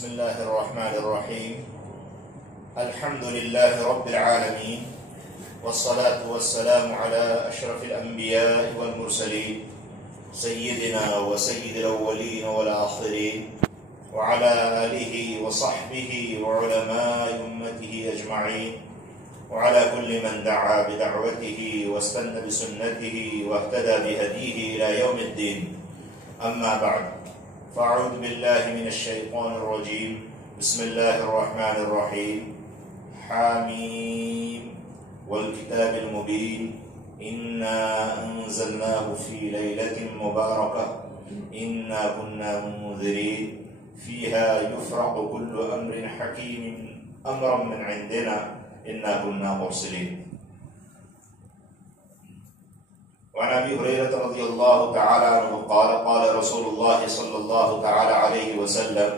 بسم الله الرحمن الرحيم. الحمد لله رب العالمين، والصلاة والسلام على أشرف الأنبياء والمرسلين سيدنا وسيد الأولين والآخرين وعلى آله وصحبه وعلماء أمته أجمعين وعلى كل من دعا بدعوته واستنى بسنته واهتدى بهديه إلى يوم الدين. أما بعد، فأعوذ بالله من الشيطان الرجيم. بسم الله الرحمن الرحيم. حاميم والكتاب المبين إنا أنزلناه في ليلة مباركة إنا كنا منذرين فيها يفرق كل أمر حكيم أمرا من عندنا إنا كنا مرسلين. وعن أبي هريرة رضي الله تعالى عنه قال قال رسول الله صلى الله تعالى عليه وسلم: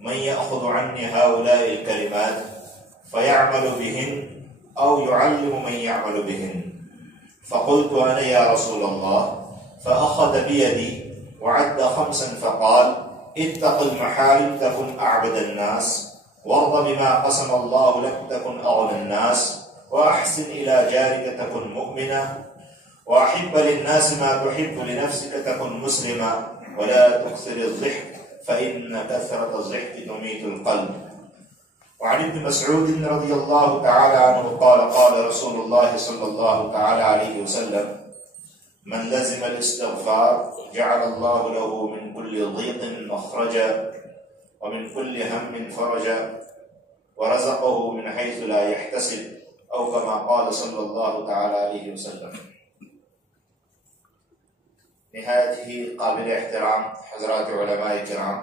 من يأخذ عني هؤلاء الكلمات فيعمل بهن أو يعلم من يعمل بهن. فقلت أنا يا رسول الله، فأخذ بيدي وعد 5 فقال: اتق المحارم تكن أعبد الناس، وارض بما قسم الله لك تكن أغنى الناس، وأحسن إلى جارك تكن مؤمنا، وأحب للناس ما تحب لنفسك تكن مسلما، ولا تكثر الضحك فإن كثرة الضحك تميت القلب. وعن ابن مسعود رضي الله تعالى عنه قال قال رسول الله صلى الله تعالى عليه وسلم: من لزم الاستغفار جعل الله له من كل ضيق مخرجا ومن كل هم فرجا ورزقه من حيث لا يحتسب، أو كما قال صلی اللہ تعالی علیہ وسلم. نہایت ہی قابل احترام حضرات علماء کرام،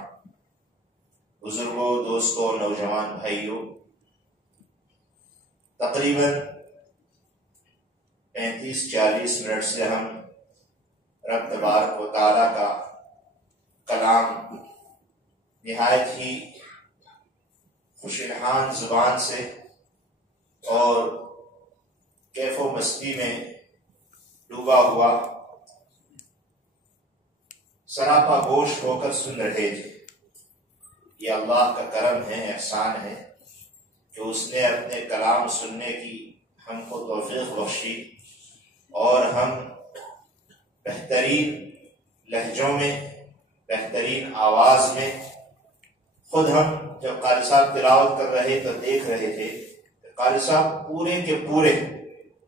بزرگوں، دوستوں، نوجوان بھائیوں، تقریباً 35-40 منٹ سے ہم رب تبارک و تعالیٰ کا کلام نہایت ہی خوشگوار زبان سے اور کیف و مستی میں ڈوبا ہوا سراپا گوش ہو کر سن رہے تھے. یہ اللہ کا کرم ہے، احسان ہے کہ اس نے اپنے کلام سننے کی ہم کو توفیق بخشی اور ہم بہترین لہجوں میں، بہترین آواز میں، خود ہم جب قاری صاحب تلاوت کر رہے تو دیکھ رہے تھے کہ قاری صاحب پورے کے پورے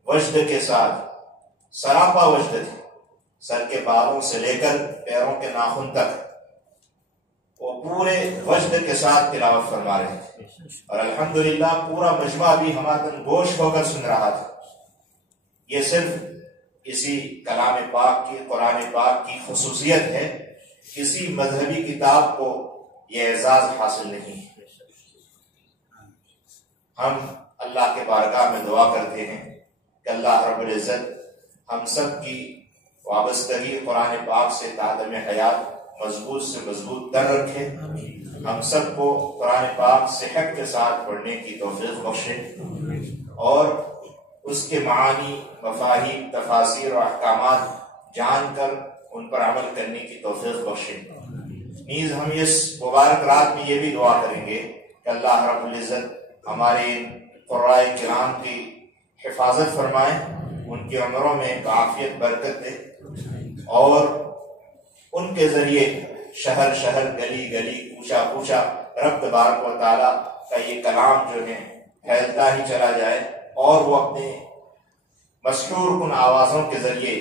وجد کے ساتھ، سراپا وجد تھے، سر کے بالوں سے لے کر پیروں کے ناخن تک وہ پورے وجد کے ساتھ تلاوت فرما رہے تھے، اور الحمدللہ پورا مجمع بھی ہمارا گوش ہو کر سن رہا تھا. یہ صرف کسی کلام پاک کی، قرآن پاک کی خصوصیت ہے، کسی مذہبی کتاب کو یہ اعزاز حاصل نہیں. ہم اللہ کے بارگاہ میں دعا کرتے ہیں کہ اللہ رب العزت ہم سب کی وابستگی قرآن پاک سے تعدم حیات مضبوط سے مضبوط تر رکھے، ہم سب کو قرآن پاک صحت کے ساتھ پڑھنے کی توفیق بخشے اور اس کے معانی، مفاہیم، تفاسیر اور احکامات جان کر ان پر عمل کرنے کی توفیق بخشے. نیز ہم اس مبارک رات میں یہ بھی دعا کریں گے کہ اللہ رب العزت ہمارے قرآن کرام کی حفاظت فرمائے، ان کی عمروں میں عافیت برکت دے اور ان کے ذریعے شہر شہر، گلی گلی، کوچہ کوچہ رب تبارک و تعالیٰ کا یہ کلام جو ہے پھیلتا ہی چلا جائے اور وہ اپنے مشہور کن آوازوں کے ذریعے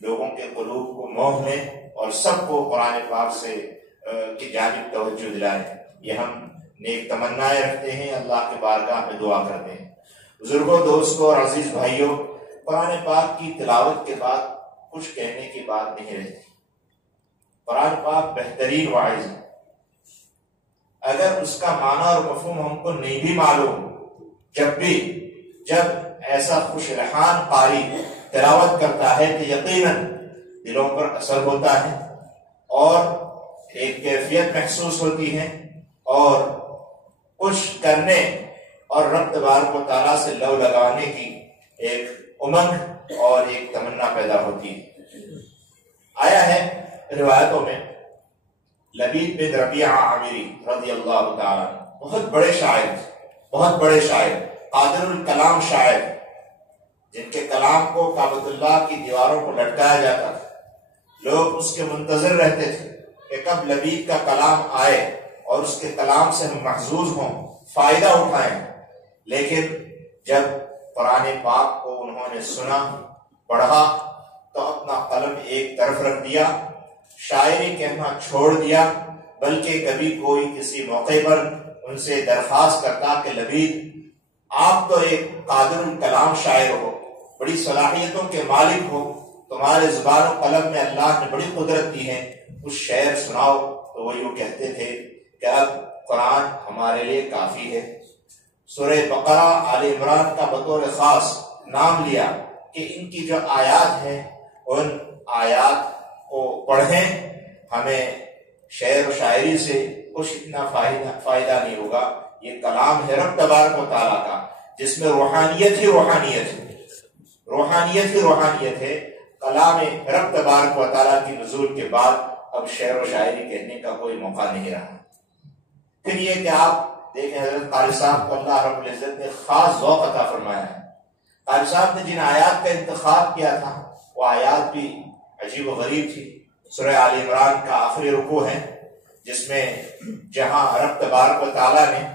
لوگوں کے قلوب کو موہ لیں اور سب کو قرآن پاک سے کی جانب توجہ دلائیں. یہ ہم نیک تمنائیں رکھتے ہیں، اللہ کے بارگاہ میں دعا کرتے ہیں. بزرگوں، دوستوں اور عزیز بھائیوں، قرآن پاک کی تلاوت کے بعد کچھ کہنے کی بات نہیں رہتی. قرآن پاک بہترین واعظ ہے. اگر اس کا معنی اور مفہوم ہم کو نہیں بھی معلوم، جب ایسا خوش رحان قاری تلاوت کرتا ہے تو یقیناً دلوں پر اثر ہوتا ہے اور ایک کیفیت محسوس ہوتی ہے اور کچھ کرنے اور رب تبارک و تعالیٰ سے لو لگانے کی ایک امنگ اور ایک تمنا پیدا ہوتی ہے. آیا ہے روایتوں میں لبید بن ربیعہ عامری رضی اللہ تعالیٰ، بہت بڑے شاعر، بہت بڑے شاعر، قادر الکلام شاعر، جن کے کلام کو کعبۃ اللہ کی دیواروں کو لٹکایا جاتا تھا. لوگ اس کے منتظر رہتے تھے کہ کب لبید کا کلام آئے اور اس کے کلام سے ہم محظوظ ہوں، فائدہ اٹھائیں. لیکن جب قرآن پاک کو انہوں نے سنا، پڑھا، تو اپنا قلم ایک طرف رکھ دیا، شاعری کہنا چھوڑ دیا، بلکہ کبھی کوئی کسی موقع پر ان سے درخواست کرتا کہ لبید آپ تو ایک قادر الکلام شاعر ہو، بڑی صلاحیتوں کے مالک ہو، تمہارے زبان و قلم میں اللہ نے بڑی قدرت دی ہے، کچھ شعر سناؤ. تو وہ یوں کہتے تھے کہ اب قرآن ہمارے لیے کافی ہے. سورہ بقرہ، آل عمران کا بطور خاص نام لیا کہ ان کی جو آیات ہیں ان آیات کو پڑھیں، ہمیں شعر و شاعری سے کچھ اتنا فائدہ نہیں ہوگا. یہ کلام ہے رب تبارک و تعالیٰ کا، جس میں روحانیت ہی روحانیت ہے، روحانیت ہی روحانیت ہے. کلام رب تبارک و تعالیٰ کی نزول کے بعد اب شعر و شاعری کہنے کا کوئی موقع نہیں رہا. پھر یہ کہ آپ دیکھیں حضرت قاری صاحب کو اللہ رب العزت نے خاص ذوق عطا فرمایا ہے. قاری صاحب نے جن آیات کا انتخاب کیا تھا وہ آیات بھی عجیب و غریب تھی. سورہ آل عمران کا آخری رکوع ہے جس میں جہاں رب تبارک و تعالیٰ نے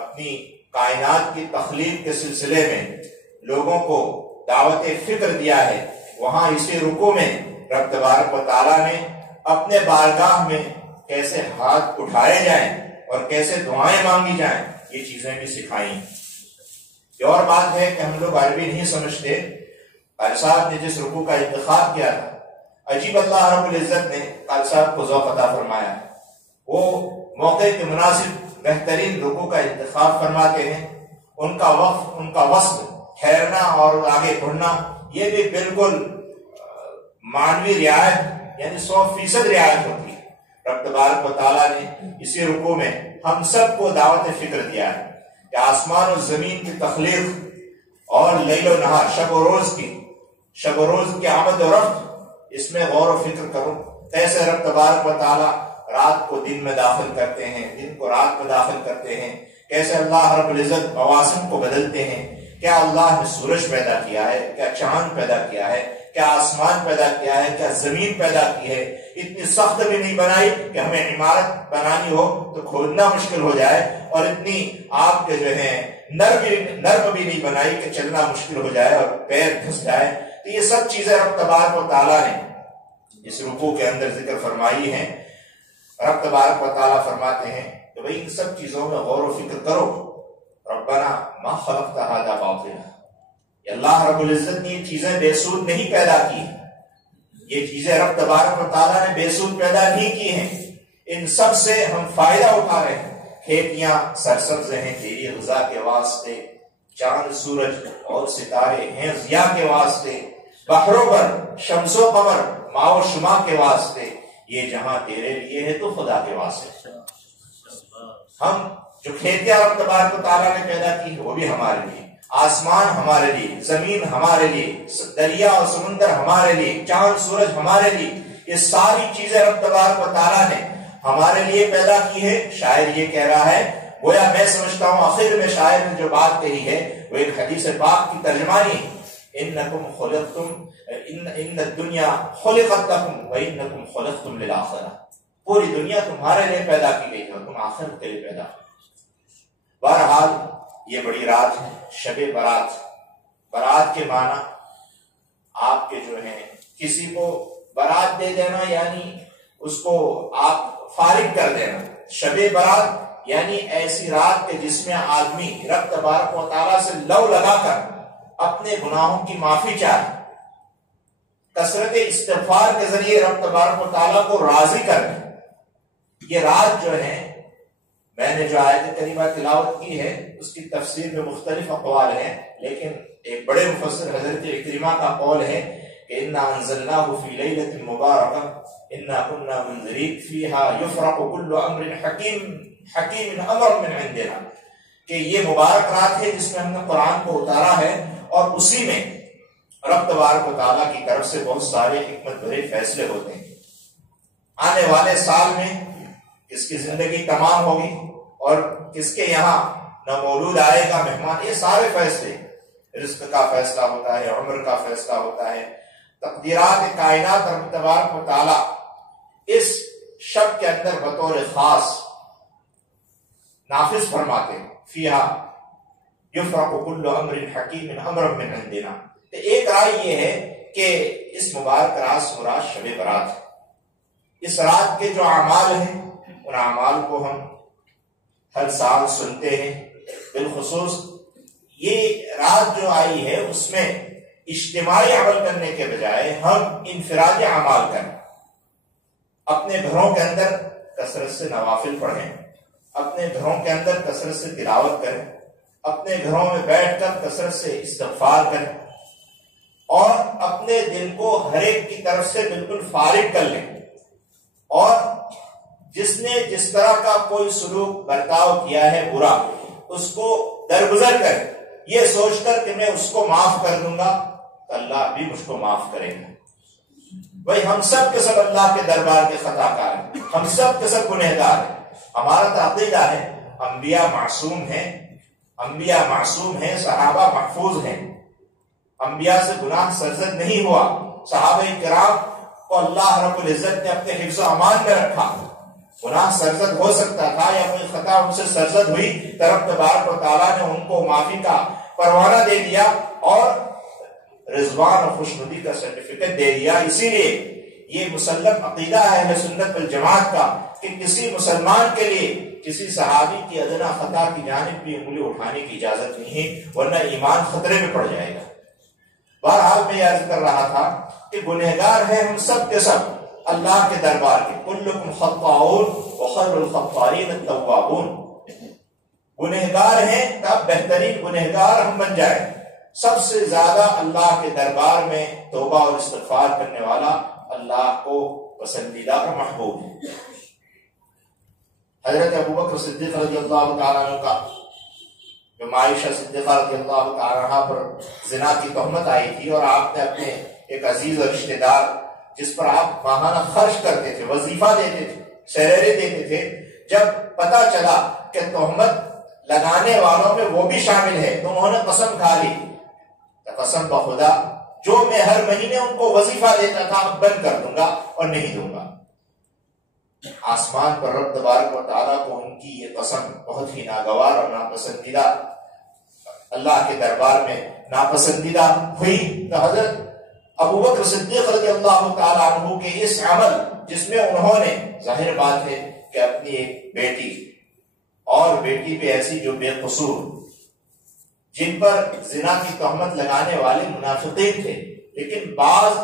اپنی کائنات کی تخلیق کے سلسلے میں لوگوں کو دعوت فکر دیا ہے، وہاں اسی رکوع میں رب تبارک و تعالیٰ نے اپنے بارگاہ میں کیسے ہاتھ اٹھائے جائیں اور کیسے دعائیں مانگی جائیں یہ چیزیں بھی سکھائیں. یہ اور بات ہے کہ ہم لوگ عربی نہیں سمجھتے. قاری صاحب نے جس رکوع کا انتخاب کیا تھا، عجیب اللہ رب العزت نے قاری صاحب کو ذوق عطا فرمایا. وہ موقع کے مناسب بہترین رکوع کا انتخاب فرماتے ہیں. ان کا وقف، ان کا وصل، ٹھہرنا اور آگے بڑھنا یہ بھی بالکل معنوی رعایت، یعنی 100% رعایت ہوتی ہے. رب تبارک و تعالیٰ نے اسی رکوع میں ہم سب کو دعوت فکر دیا ہے کہ آسمان و زمین کی تخلیق اور لیل و نہار، شب و روز کی آمد و رفت، اس میں غور و فکر کرو. کیسے رب تبارک و تعالیٰ رات کو دن میں داخل کرتے ہیں، دن کو رات میں داخل کرتے ہیں، کیسے اللہ رب العزت مواسم کو بدلتے ہیں. کیا اللہ نے سورج پیدا کیا ہے، کیا چاند پیدا کیا ہے، کیا آسمان پیدا کیا ہے، کیا زمین پیدا کی ہے. اتنی سخت بھی نہیں بنائی کہ ہمیں عمارت بنانی ہو تو کھودنا مشکل ہو جائے، اور اتنی آپ کے جو ہیں نرم بھی نہیں بنائی کہ چلنا مشکل ہو جائے اور پیر دھس جائے. تو یہ سب چیزیں رب تبارک و تعالیٰ نے اس رکوع کے اندر ذکر فرمائی ہیں. رب تبارک و تعالیٰ فرماتے ہیں کہ بھئی ان سب چیزوں میں غور و فکر کرو. ربنا ما خلقت ھذا باطلا، اللہ رب العزت نے یہ چیزیں بے سود نہیں پیدا کی، یہ چیزیں رب تبارک و تعالیٰ نے بے سود پیدا نہیں کی ہیں. ان سب سے ہم فائدہ اٹھا رہے ہیں. کھیتیاں سرسبز ہیں تیری غذا کے واسطے، چاند سورج اور ستارے ہیں ضیاء کے واسطے، بحروں پر شمس و قمر ماء و شمع کے واسطے. یہ جہاں تیرے لیے ہے تو خدا کے واسطے. ہم جو کھیتیاں رب تبارک و تعالیٰ نے پیدا کی وہ بھی ہمارے لیے، آسمان ہمارے لیے، زمین ہمارے لیے، دریا اور سمندر ہمارے لیے، چاند سورج ہمارے لیے. یہ ساری چیزیں رب تبارک و تعالیٰ نے ہمارے لیے پیدا کی ہے. شاعر یہ کہہ رہا ہے، گویا میں سمجھتا ہوں آخر میں شاعر نے جو بات کہی ہے وہ ایک حدیث پاک کی ترجمانی ہے. انکم خلقتم ان الدنیا خلقت لکم وانکم خلقتم للآخرہ. پوری دنیا تمہارے لیے پیدا کی گئی ہے اور تم آخرت کے لیے پیدا. بہرحال یہ بڑی رات ہے، شب برات. برات کے معنی آپ کے جو ہیں کسی کو برات دے دینا، یعنی اس کو آپ فارغ کر دینا. شب برات یعنی ایسی رات کے جس میں آدمی رب تبارک و تعالیٰ سے لو لگا کر اپنے گناہوں کی معافی چاہے، کثرت استغفار کے ذریعے رب تبارک و تعالیٰ کو راضی کرے. یہ رات جو ہے، میں نے جو آیت کریمہ تلاوت کی ہے اس کی تفسیر میں مختلف اقوال ہیں، لیکن ایک بڑے مفسر حضرت اکرمہ کا قول ہے کہ انا انزلناہ فی لیلۃ مبارکہ انا کنا منذرین فیہا یفرق کل امر حکیم امر من عندنا، کہ یہ مبارک رات ہے جس میں ہم نے قرآن کو اتارا ہے اور اسی میں رب تبارک و تعالیٰ کی طرف سے بہت سارے حکمت بھرے فیصلے ہوتے ہیں. آنے والے سال میں کس کی زندگی تمام ہوگی اور کس کے یہاں نہ مولود آئے گا مہمان، یہ سارے فیصلے، رزق کا فیصلہ ہوتا ہے، عمر کا فیصلہ ہوتا ہے، تقدیرات کائنات رب تبارک و تعالی اس شب کے اندر بطور خاص نافذ فرماتے ہیں۔ فیہا یفرق کل امر حکیم امرا من عندنا۔ ایک رائے یہ ہے کہ اس مبارک رات سے مراد شب برات ہے۔ اس رات کے جو اعمال ہیں ان اعمال کو ہم ہر سال سنتے ہیں، بالخصوص یہ رات جو آئی ہے اس میں اجتماعی عمل کرنے کے بجائے ہم انفرادی اعمال کریں، اپنے گھروں کے اندر کثرت سے نوافل پڑھیں، اپنے گھروں کے اندر کثرت سے تلاوت کریں، اپنے گھروں میں بیٹھ کر کثرت سے استغفار کریں اور اپنے دل کو ہر ایک کی طرف سے بالکل فارغ کر لیں، اور جس نے جس طرح کا کوئی سلوک برتاؤ کیا ہے برا، اس کو درگزر کریں، یہ سوچ کر کہ میں اس کو معاف کر دوں گا تو اللہ بھی مجھ کو معاف کرے گا۔ بھائی ہم سب کے سب اللہ کے دربار کے خطا کار ہیں، ہم سب کے سب گنہگار ہیں۔ ہمارا تعقیدہ ہے انبیاء معصوم ہیں، انبیاء معصوم ہیں، صحابہ محفوظ ہیں، انبیاء سے گناہ سرزد نہیں ہوا، صحابہ کرام کو اللہ رب العزت نے اپنے حفظ و امان میں رکھا، گناہ سرزد ہو سکتا تھا یا کوئی خطا ان سے سرزد ہوئی تو رب تبارک و تعالیٰ نے ان کو معافی کا پروانہ دے دیا اور رضوان اور خوشنودی کا سرٹیفکیٹ دے دیا۔ اسی لیے یہ مسلم عقیدہ ہے اہل سنت والجماعت کا کہ کسی مسلمان کے لیے کسی صحابی کی ادنا خطا کی جانب بھی انگلی اٹھانے کی اجازت نہیں ہے، ورنہ ایمان خطرے میں پڑ جائے گا۔ بہرحال میں یہ عرض کر رہا تھا کہ گنہگار ہیں ہم سب کے سب اللہ کے دربار کے، کلکم خطاؤون وخیر الخطائین التوابون، گنہگار ہیں تب بہترین گنہگار ہم بن جائیں۔ سب سے زیادہ اللہ کے دربار میں توبہ اور استغفار کرنے والا اللہ کو پسندیدہ اور محبوب ہے۔ حضرت ابوبکر صدیق رضی اللہ تعالیٰ عنہ کا جو عائشہ صدیقہ رضی اللہ تعالیٰ عنہ پر زنا کی تہمت آئی تھی، اور آپ نے اپنے ایک عزیز اور رشتہ دار جس پر آپ ماہانہ خرچ کرتے تھے، وظیفہ دیتے تھے، سیلری دیتے تھے، جب پتا چلا کہ تہمت لگانے والوں میں وہ بھی شامل ہے تو انہوں نے قسم کھا لی، قسم بخدا جو میں ہر مہینے ان کو وظیفہ دیتا تھا اب بند کر دوں گا اور نہیں دوں گا۔ آسمان پر رب تبارک و تعالیٰ کو ان کی یہ قسم بہت ہی ناگوار اور ناپسندیدہ، اللہ کے دربار میں ناپسندیدہ ہوئی۔ تو حضرت ابوبکر صدیق رضی اللہ تعالیٰ عنہ کے اس عمل جس میں انہوں نے، ظاہر بات ہے کہ اپنی ایک بیٹی اور بیٹی بھی ایسی جو بے قصور، جن پر زنا کی تہمت لگانے والے منافقین تھے، لیکن بعض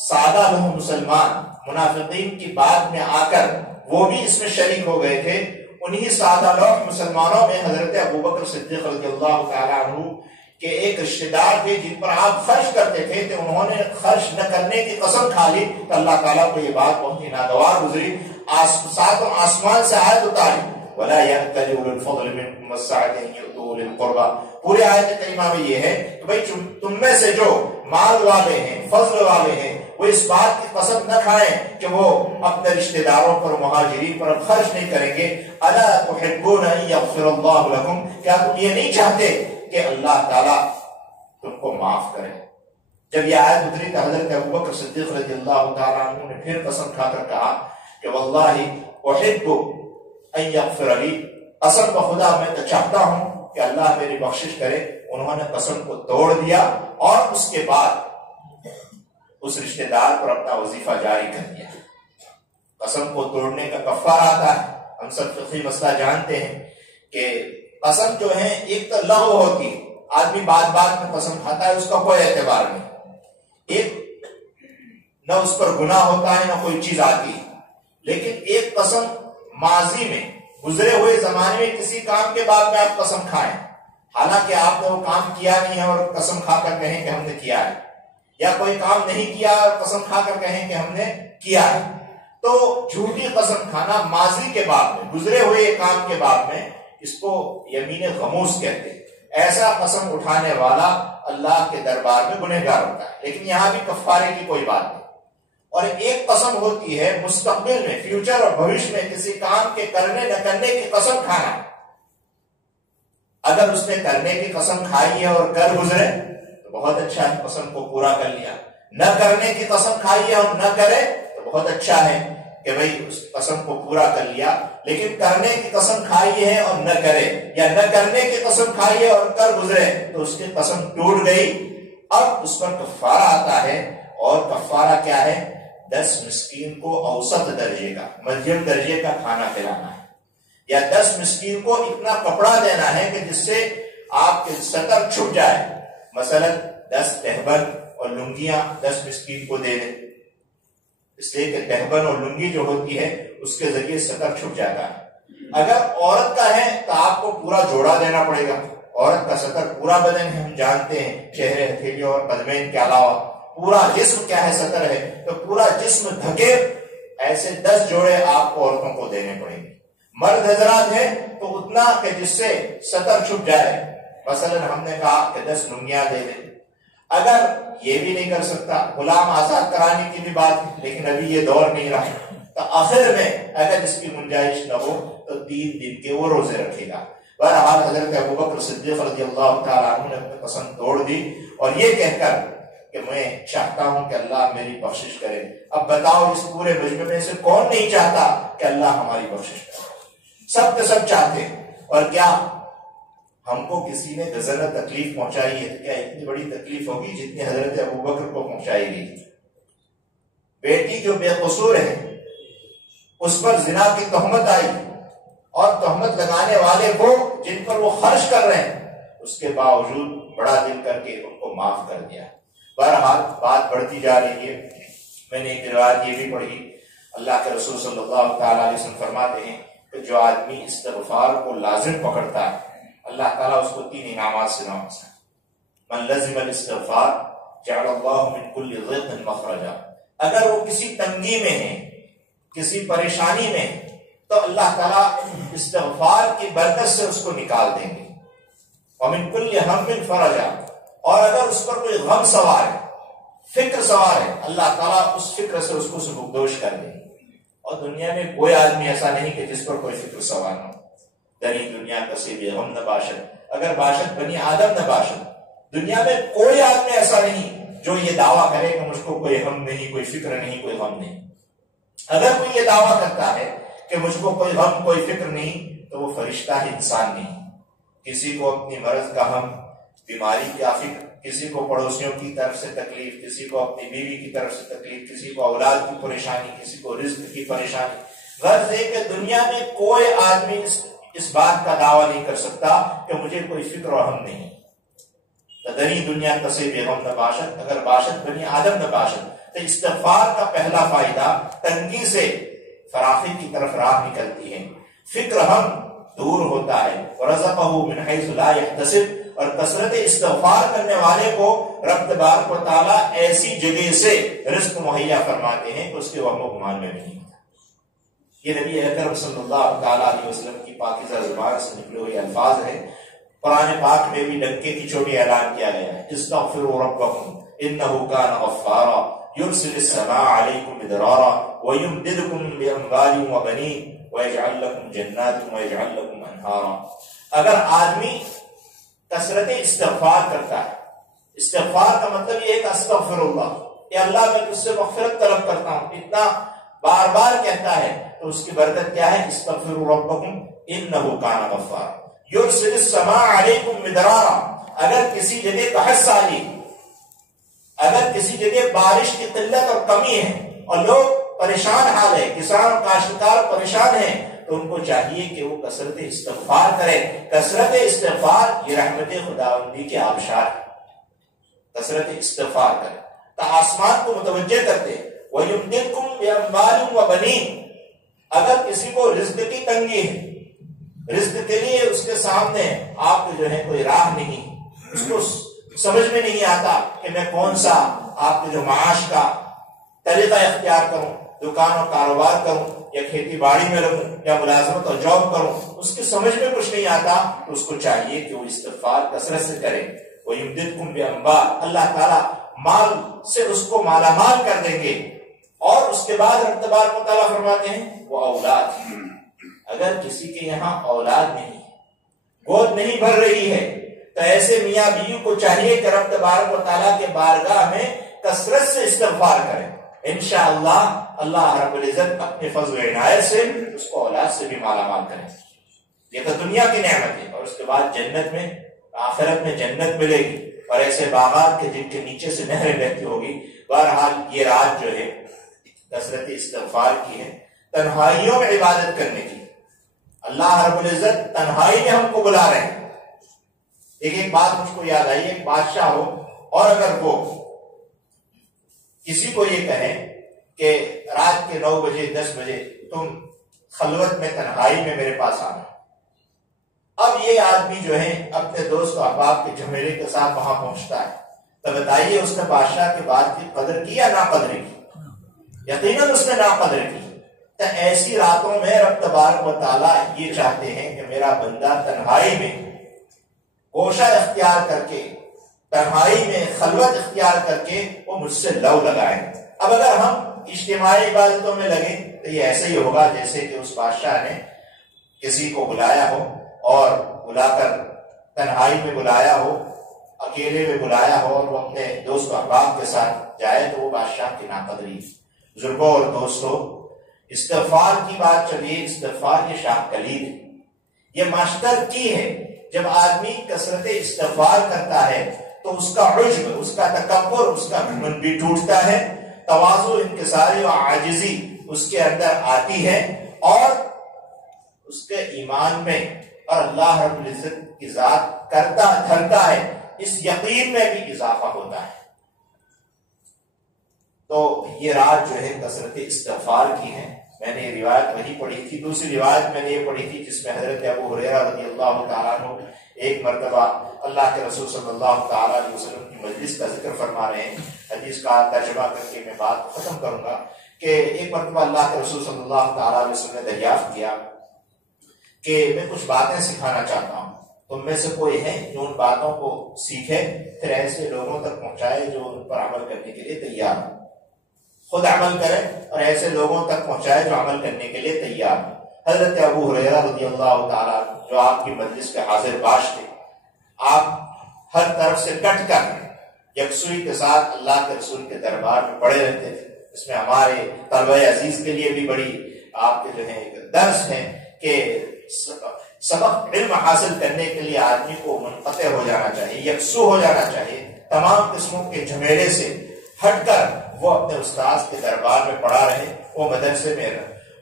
سادہ لوگ مسلمان منافقین کی بات میں آ کر وہ بھی اس میں شریک ہو گئے تھے، انہی سادہ لوگ مسلمانوں میں حضرت ابوبکر صدیق رضی اللہ تعالیٰ عنہ کے ایک رشتہ دار تھے جن پر آپ خرچ کرتے تھے، تو انہوں نے خرچ نہ کرنے کی قسم کھا لی، تو اللہ تعالیٰ کو یہ بات بہت ہی ناگوار گزری، ساتوں آسمان سے آیت اتاری، وَلَا يَأْتَلِ أُولُو الْفَضْلِ مِنْكُمْ وَالسَّعَةِ أَنْ يُؤْتُوا أُولِي الْقُرْبَى۔ پورے آیت کریمہ میں یہ ہے کہ بھئی تم میں سے جو مال والے ہیں، فضل والے ہیں، وہ اس بات کی قسم نہ کھائیں کہ وہ اپنے رشتہ داروں پر، مہاجرین پر خرچ نہیں کریں گے۔ أَلَا تُحِبُّونَ أَن يَغْفِرَ اللَّهُ لَكُمْ، کیا تم یہ نہیں چاہتے کہ اللہ تعالیٰ تم کو معاف کرے؟ جب یہ آیت اتری تو حضرت ابوبکر صدیق رضی اللہ تعالیٰ عنہ نے پھر قسم کھا کر کہا کہ واللہ احب ان یغفر لی، قسم بخدا میں تو چاہتا ہوں کہ اللہ میری بخشش کرے۔ انہوں نے قسم کو توڑ دیا اور اس کے بعد اس رشتہ دار پر اپنا وظیفہ جاری کر دیا۔ قسم کو توڑنے کا کفارہ آتا ہے، ہم سب فقہی مسئلہ جانتے ہیں کہ قسم جو ہے ایک تو لغو ہوتی ہے، آدمی بات بات میں قسم کھاتا ہے، اس کا کوئی اعتبار نہیں، ایک نہ اس پر گناہ ہوتا ہے نہ کوئی چیز آتی ہے، لیکن ایک قسم ماضی میں، گزرے ہوئے زمانے میں کسی کام کے بعد میں آپ قسم کھائیں، حالانکہ آپ نے وہ کام کیا نہیں ہے اور قسم کھا کر کہیں کہ ہم نے کیا ہے، یا کوئی کام نہیں کیا اور قسم کھا کر کہیں کہ ہم نے کیا ہے، تو جھوٹی قسم کھانا ماضی کے بعد میں، گزرے ہوئے کام کے بعد میں، اس کو یمین غموس کہتے ہیں۔ ایسا قسم اٹھانے والا اللہ کے دربار میں گنہگار ہوتا ہے، لیکن یہاں بھی کفارے کی کوئی بات نہیں۔ اور ایک قسم ہوتی ہے مستقبل میں، فیوچر اور بھوش میں کسی کام کے کرنے نہ کرنے کی قسم کھانا۔ اگر اس نے کرنے کی قسم کھائی ہے اور کر گزرے تو بہت اچھا ہے، قسم کو پورا کر لیا۔ نہ کرنے کی قسم کھائی ہے اور نہ کرے تو بہت اچھا ہے کہ بھئی اس قسم کو پورا کر لیا۔ لیکن کرنے کی قسم کھائی ہے اور نہ کرے، یا نہ کرنے کی قسم کھائی ہے اور کر گزرے تو اس کی قسم ٹوٹ گئی۔ اب اس پر کفارہ آتا ہے، اور کفارہ کیا ہے؟ 10 مسکین کو اوسط درجے کا، مدھیم درجے کا کھانا کھلانا ہے، یا 10 مسکین کو اتنا کپڑا دینا ہے کہ جس سے آپ کے سطر چھپ جائے۔ مثلا 10 تہبند اور لنگیاں 10 مسکین کو دے دیں، اس لیے کہ تہبند اور لنگی جو ہوتی ہے اس کے ذریعے سطر چھپ جاتا ہے۔ اگر عورت کا ہے تو آپ کو پورا جوڑا دینا پڑے گا۔ عورت کا سطر پورا بدن ہے، ہم جانتے ہیں، چہرے، ہتھیلیوں اور قدمین کے علاوہ پورا جسم کیا ہے، سطر ہے، تو پورا جسم ڈھکے ایسے 10 جوڑے آپ کو عورتوں کو دینے پڑیں گے۔ مرد حضرات ہیں تو اتنا کہ جس سے سطر چھپ جائے، مثلا ہم نے کہا کہ 10 لنگیاں دے دیں۔ اگر یہ بھی نہیں کر سکتا، غلام آزاد کرانے کی بھی بات ہے، لیکن ابھی یہ دور نہیں رہا، تو آخر میں اگر اس کی گنجائش نہ ہو تو 3 دن کے وہ روزے رکھے گا۔ بہرحال حضرت ابوبکر صدیق رضی اللہ تعالیٰ عنہ نے اپنی قسم توڑ دی، اور یہ کہہ کر کہ میں چاہتا ہوں کہ اللہ میری بخشش کرے۔ اب بتاؤ اس پورے مجمع میں سے کون نہیں چاہتا کہ اللہ ہماری بخشش کرے؟ سب کے سب چاہتے ہیں۔ اور کیا ہم کو کسی نے غزل تکلیف پہنچائی ہے؟ کیا اتنی بڑی تکلیف ہوگی جتنی حضرت ابوبکر کو پہنچائی گئی؟ بیٹی جو بے قصور ہے اس پر زنا کی تہمت آئی، اور تہمت لگانے والے کو جن پر وہ خرچ کر رہے ہیں اس کے باوجود بڑا دل کر کے ان کو معاف کر دیا۔ بہرحال بات بڑھتی جا رہی ہے۔ میں نے ایک روایت یہ بھی پڑھی، اللہ کے رسول صلی اللہ تعالیٰ علیہ وسلم فرماتے ہیں کہ جو آدمی استغفار کو لازم پکڑتا ہے اللہ تعالیٰ اس کو 3 انعامات سے نوازتا ہے۔ من لزم الاستغفار جعل اللہ من کل ضیق مخرجا۔ اگر وہ کسی تنگی میں ہے، کسی پریشانی میں ہے، تو اللہ تعالیٰ استغفار کی برکت سے اس کو نکال دیں گے۔ ومن کل ہم فرجا، اور اگر اس پر کوئی غم سوار ہے، فکر سوار ہے، اللہ تعالیٰ اس فکر سے اس کو سبکدوش کر دیں گے۔ اور دنیا میں کوئی آدمی ایسا نہیں کہ جس پر کوئی فکر سوار نہ ہو۔ دنی دنیا کسی بھی غم نہ باشد، اگر باشد بنی آدم نہ باشد، دنیا میں کوئی آدمی ایسا نہیں جو یہ دعویٰ کرے کہ مجھ کو کوئی غم نہیں، کوئی فکر نہیں، کوئی غم نہیں۔ اگر کوئی یہ دعویٰ کرتا ہے کہ مجھ کو کوئی غم، کوئی فکر نہیں، تو وہ فرشتہ ہے، انسان نہیں۔ کسی کو اپنی مرض کا غم، بیماری کا فکر، کسی کو پڑوسیوں کی طرف سے تکلیف، کسی کو اپنی بیوی کی طرف سے تکلیف، کسی کو اولاد کی پریشانی، کسی کو رزق کی پریشانی۔ غرض ہے کہ دنیا میں کوئی آدمی اس بات کا دعویٰ نہیں کر سکتا کہ مجھے کوئی فکر و غم نہیں۔ تدری دنیا کسی بے غم نہ باشد، اگر باشد بنی آدم نہ باشد۔ تو استغفار کا پہلا فائدہ تنگی سے فراخی کی طرف راہ نکلتی ہے، فکر ہم دور ہوتا ہے۔ وَرَزَقَهُ مِنْ حَيْثُ لَا يَحْتَسِبُ، اور کثرت استغفار کرنے والے کو رب تبارک و تعالیٰ ایسی جگہ سے رزق مہیا فرماتے ہیں کہ اس کے وہم و گمان میں نہیں ہوتا۔ یہ نبی اکرم صلی اللہ تعالیٰ علیہ وسلم کی پاکیزہ زبان سے نکلے ہوئے الفاظ ہیں۔ قرآن پاک میں بھی ڈنکے کی چوٹی اعلان کیا گیا ہے، استغفروا ربکم انہ کان غفارا یرسل السماء علیکم مدرارا ویمددکم باموال وبنین ویجعل لکم جنات ویجعل لکم انہارا۔ اگر آدمی کثرت استغفار کرتا ہے، استغفار کا مطلب یہ ہے کہ استغفر اللہ، کہ اللہ میں تجھ سے مغفرت طلب کرتا ہوں، اتنا بار بار کہتا ہے، تو اس کی برکت کیا ہے؟ استغفروا ربکم انہ کان غفارا یرسل السماء علیکم مدرارا۔ اگر کسی جگہ قحط سالی، اگر کسی جگہ بارش کی قلت اور کمی ہے اور لوگ پریشان حال ہے، کسان اور کاشتکار پریشان ہیں، تو ان کو چاہیے کہ وہ کثرت استغفار کرے۔ کثرت استغفار یہ رحمت خداوندی کے آبشار ہے۔ کثرت استغفار کرے تو آسمان کو متوجہ کرتے۔ وَيُمْدِدْكُمْ بِأَمْوَالٍ وَبَنِينَ، اگر کسی کو رزق کی تنگی ہے، رزق کے لیے اس کے سامنے آپ جو ہے کوئی راہ نہیں، اس کو سمجھ میں نہیں آتا کہ میں کون سا آپ کے جو معاش کا طریقہ اختیار کروں، دکان اور کاروبار کروں یا کھیتی باڑی میں لگوں یا ملازمت اور جاب کروں، اس کی سمجھ میں کچھ نہیں آتا، تو اس کو چاہیے کہ وہ استغفار کثرت سے کرے۔ وَيُمْدِدْكُمْ بِأَمْوَالٍ، اللہ تعالیٰ مال سے اس کو مالا مال کر دیں گے، اور اس کے بعد رب تبارک و تعالیٰ فرماتے ہیں وہ اولاد، اگر کسی کے یہاں اولاد نہیں، گود نہیں بھر رہی ہے، تو ایسے میاں بیوی کو چاہیے کہ رب تبارک و تعالیٰ کے بارگاہ میں کثرت سے استغفار کریں. انشاءاللہ اللہ رب العزت اپنے فضل و عنایت سے اس کو اولاد سے بھی مالا مال کریں. یہ تو دنیا کی نعمت ہے، اور اس کے بعد جنت میں، آخرت میں جنت ملے گی اور ایسے باغات کے جن کے نیچے سے نہریں بہتی ہوگی. بہرحال یہ رات جو ہے کثرت استغفار کی ہے، تنہائیوں میں عبادت کرنے کی. اللہ رب العزت تنہائی میں ہم کو بلا رہے ہیں. ایک بات مجھ کو یاد آئی، ایک بادشاہ ہو اور اگر وہ کسی کو یہ کہیں کہ رات کے 9 بجے 10 بجے تم خلوت میں تنہائی میں میرے پاس آنا. اب یہ آدمی جو ہے اپنے دوست و احباب کے جھمیلے کے ساتھ وہاں پہنچتا ہے، تو بتائیے اس نے بادشاہ کے بات کی قدر کی یا ناقدر کی؟ یقیناً اس نے ناقدر کی. تو ایسی راتوں میں رب تبارک و تعالیٰ یہ چاہتے ہیں کہ میرا بندہ تنہائی میں گوشہ اختیار کر کے، تنہائی میں خلوت اختیار کر کے وہ مجھ سے لو لگائیں. اب اگر ہم اجتماعی عبادتوں میں لگیں تو یہ ایسے ہی ہوگا جیسے کہ اس بادشاہ نے کسی کو بلایا ہو اور بلا کر تنہائی میں بلایا ہو، اکیلے میں بلایا ہو اور وہ اپنے دوست و احباب کے ساتھ جائے تو وہ بادشاہ کی ناقدری. بزرگوں اور دوستوں، استغفار کی بات چلیے. استغفار یہ شاہ کلید ہے، یہ ماسٹر کی ہے. جب آدمی کثرت استغفار کرتا ہے تو اس کا عجب، اس کا تکبر، اس کا گھمنڈ بھی ٹوٹتا ہے. تواضع، انکساری اور عاجزی اس کے اندر آتی ہے اور اس کے ایمان میں اور اللہ رب العزت کی ذات کرتا دھرتا ہے، اس یقین میں بھی اضافہ ہوتا ہے. تو یہ رات جو ہے کثرت استغفار کی ہے. میں نے یہ روایت وہی پڑھی تھی. دوسری روایت میں نے یہ پڑھی تھی جس میں حضرت ابو ہریرہ رضی اللہ تعالیٰ عنہ ایک مرتبہ اللہ کے رسول صلی اللہ تعالیٰ علیہ وسلم کی مجلس کا ذکر فرما رہے ہیں. حدیث کا ترجمہ کر کے میں بات ختم کروں گا کہ ایک مرتبہ اللہ کے رسول صلی اللہ تعالیٰ علیہ وسلم نے دریافت کیا کہ میں کچھ باتیں سکھانا چاہتا ہوں، تم میں سے کوئی ہے جو ان باتوں کو سیکھے پھر ایسے لوگوں تک پہنچائے جو ان پر عمل کرنے کے لیے تیار ہو. خود عمل کرے اور ایسے لوگوں تک پہنچائے جو عمل کرنے کے لیے تیار ہو. حضرت ابو ہریرہ رضی اللہ تعالیٰ جو آپ کی مجلس کے حاضر باش تھے، آپ ہر طرف سے کٹ کر یکسوئی کے ساتھ اللہ کے رسول کے دربار میں پڑے رہتے تھے. اس میں ہمارے طلبہ عزیز کے لیے بھی بڑی آپ کے جو ہے درس ہیں کہ سبق علم حاصل کرنے کے لیے آدمی کو منقطع ہو جانا چاہیے، یکسو ہو جانا چاہیے، تمام قسموں کے جھمیلے سے ہٹ کر وہ اپنے استاذ کے دربار میں پڑھا رہے، وہ مدرسے میں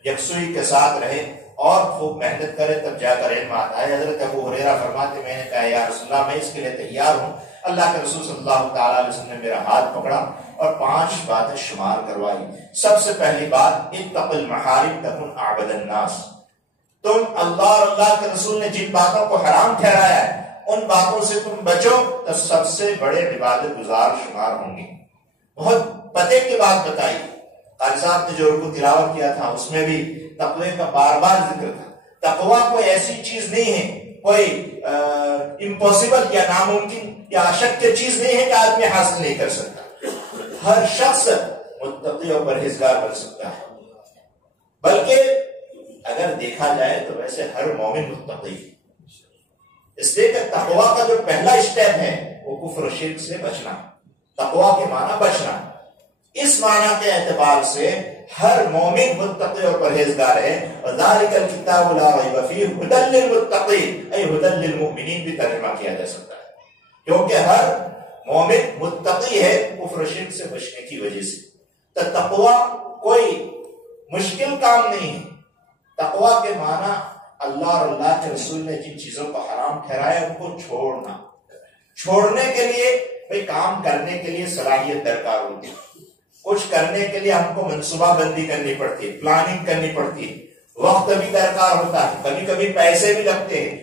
یکسوئی کے ساتھ رہے اور خوب محنت کرے، تب جا کر علم آتا ہے. حضرت ابو ہریرہ فرماتے میں نے کہا یا رسول اللہ میں اس کے لیے تیار ہوں. اللہ کے رسول صلی اللہ تعالیٰ علیہ وسلم نے میرا ہاتھ پکڑا اور 5 باتیں شمار کروائی. سب سے پہلی بات، اتق المحارم تکن اعبد الناس. تم اللہ اور اللہ کے رسول نے جن باتوں کو حرام ٹھہرایا ہے ان باتوں سے تم بچو تو سب سے بڑے عبادت گزار شمار ہوں گے. بہت پتے کی بات بتائی. قاری صاحب نے جو رکوع تلاوت کیا تھا اس میں بھی تقوی کا بار بار ذکر تھا. تقوی کوئی ایسی چیز نہیں ہے، کوئی امپوسیبل یا ناممکن یا اشکیہ چیز نہیں ہے کہ آدمی حاصل نہیں کر سکتا. ہر شخص متقی اور پرہیزگار بن سکتا ہے، بلکہ اگر دیکھا جائے تو ویسے ہر مومن متقی ہے. اس لیے کہ تقوی کا جو پہلا اسٹیپ ہے وہ کفر و شرک سے بچنا. تقوی کے معنی بچنا. اس معنی کے اعتبار سے ہر مومن متقی اور پرہیزگار ہے. وَذَلِكَ الْكِتَابُ لَا رَيْبَ فِيهِ هُدًى لِّلْمُتَّقِينَ اے هُدًى لِّلْمُؤْمِنِينَ بھی ترجمہ کیا جا سکتا ہے، کیونکہ ہر مومن متقی ہے کفر و شرک سے بچنے کی وجہ سے. تو تقوی کوئی مشکل کام نہیں ہے. تقوی کے معنی اللہ اور اللہ کے رسول نے جن چیزوں کو حرام ٹھہرایا ان کو چھوڑنا. چھوڑنے کے لیے بھئی کام کرنے کے لیے صلاحیت درکار ہوتی ہے. کچھ کرنے کے لیے ہم کو منصوبہ بندی کرنی پڑتی ہے، پلاننگ کرنی پڑتی ہے، وقت بھی درکار ہوتا ہے، کبھی کبھی پیسے بھی لگتے ہیں،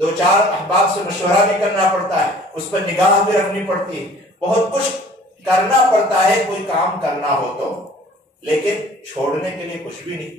2-4 احباب سے مشورہ بھی کرنا پڑتا ہے، اس پر نگاہ بھی رکھنی پڑتی ہے، بہت کچھ کرنا پڑتا ہے کوئی کام کرنا ہو تو. لیکن چھوڑنے کے لیے کچھ بھی نہیں.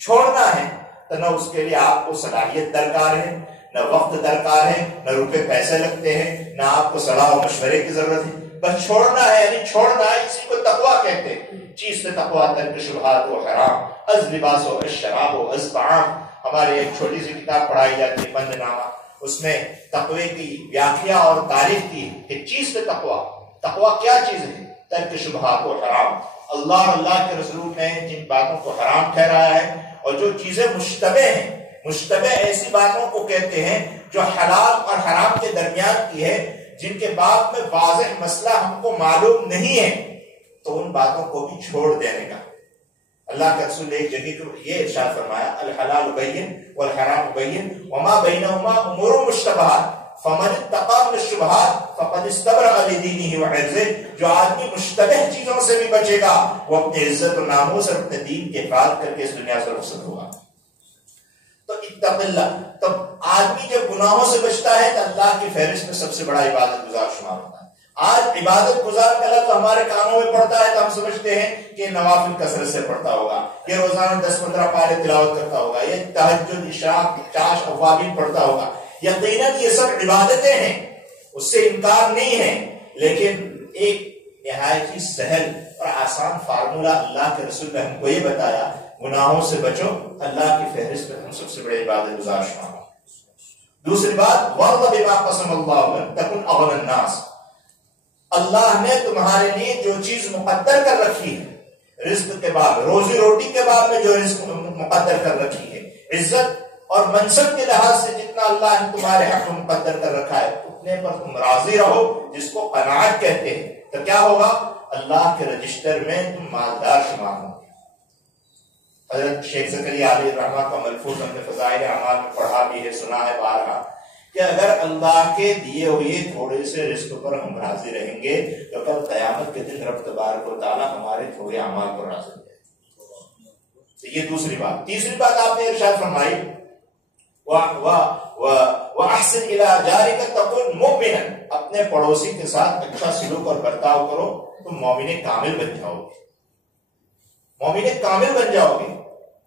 چھوڑنا ہے تو نہ اس کے لیے آپ کو صلاحیت درکار ہے، نہ وقت درکار ہے، نہ روپے پیسے لگتے ہیں، نہ آپ کو صلاح و مشورے کی ضرورت ہے، بس چھوڑنا ہے یعنی چھوڑنا ہے، اسی کو تقویٰ کہتے ہیں۔ چیز سے تقویٰ ترک شبہات و حرام، از لباس و از شراب و از طعام۔ ہمارے ایک چھوٹی سی کتاب پڑھائی جاتی ہے بند نامہ، اس میں تقوی کی ویاخیا اور تعریف کی کہ چیز سے تقویٰ کیا چیز ہے؟ ترک شبہات و حرام، اللہ اور اللہ کے رسول نے جن باتوں کو حرام ٹھہرایا ہے، اور جو چیزیں مشتبہ ہیں، مشتبہ ایسی باتوں کو کہتے ہیں جو حلال اور حرام کے درمیان کی ہے، جن کے باب میں واضح مسئلہ ہم کو معلوم نہیں ہے، تو ان باتوں کو بھی چھوڑ دینے کا۔ اللہ کے رسول نے ایک جگہ کو یہ ارشاد فرمایا، الحلال بین والحرام بین وما بینہما امور مشتبہات فمن اتقى من الشبہات فقد استبرأ لدینہ وعرضہ۔ جو آدمی مشتبہ چیزوں سے بھی بچے گا وہ اپنی عزت و ناموس اور اپنے دین کی حفاظت کر کے اس دنیا سے رخصت ہوگا۔ تو اتق اللہ، تو آدمی جب گناہوں سے بچتا ہے تو اللہ کی فہرست میں سب سے بڑا عبادت گزار شمار ہوتا ہے۔ آج عبادت گزار کا لفظ ہمارے کانوں میں پڑتا ہے تو ہم سمجھتے ہیں کہ نوافل کثرت سے پڑھتا ہوگا، یہ روزانہ 10-15 پارے تلاوت کرتا ہوگا، یہ تہجد اشراق چاش اوابین پڑھتا ہوگا۔ یقیناً یہ سب عبادتیں ہیں، اس سے انکار نہیں ہے، لیکن ایک نہایت ہی سہل اور آسان فارمولہ اللہ کے رسول نے ہم کو یہ بتایا، گناہوں سے بچو، اللہ کی فہرست میں ہم سب سے بڑے عبادت گزار شمار ہوں۔ دوسری بات، وَرْضَ بِمَا قَسَمَ اللَّهُ لَكَ تَكُنْ أَغْنَى النَّاسِ، اللہ نے تمہارے لیے جو چیز مقدر کر رکھی ہے، رزق کے بعد، روزی روٹی کے بعد میں جو رزق مقدر کر رکھی ہے، عزت اور منصب کے لحاظ سے جتنا اللہ نے تمہارے حق میں مقدر کر رکھا ہے، اتنے پر تم راضی رہو، جس کو قناعت کہتے ہیں، تو کیا ہوگا؟ اللہ کے رجسٹر میں تم مالدار شمار ہوں گے۔ حضرت شیخ زکریا علیہ الرحمہ کا ملفوظ ہم نے فضائل اعمال میں پڑھا بھی ہے، سنا ہے بارہا، کہ اگر اللہ کے دیے ہوئے تھوڑے سے رزق پر ہم راضی رہیں گے تو کل قیامت کے دن رب تبارک و تعالیٰ ہمارے تھوڑے اعمال پر راضی ہو جائے۔ تو یہ دوسری بات۔ تیسری بات آپ نے ارشاد فرمائی، وَأَحْسِنْ إِلَىٰ جَارِكَ تَكُنْ مُؤْمِنًا، اپنے پڑوسی کے ساتھ اچھا سلوک اور برتاؤ کرو، تم مومن کامل بن جاؤ گے، مومن کامل بن جاؤ گے۔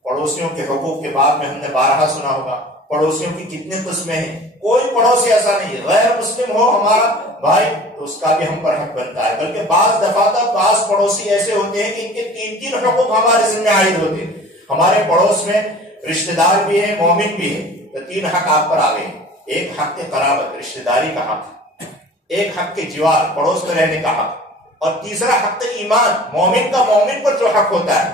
پڑوسیوں کے حقوق کے باب میں ہم نے بارہا سنا ہوگا، پڑوسیوں کی کتنی قسمیں ہیں، کوئی پڑوسی ایسا نہیں ہے، غیر مسلم ہو ہمارا بھائی تو اس کا بھی ہم پر حق بنتا ہے، بلکہ بعض دفعہ بعض پڑوسی ایسے ہوتے ہیں کہ ان کے 3 حقوق ہمارے ذمہ عائد ہوتے ہیں۔ ہمارے پڑوس میں رشتہ دار بھی ہیں، مومن بھی ہیں، تو 3 حق آپ پر آ گئے، ایک حق قرابت رشتہ داری کا حق، ایک حق جوار پڑوس میں رہنے کا حق، اور تیسرا حق ایمان، مومن کا مومن پر جو حق ہوتا ہے۔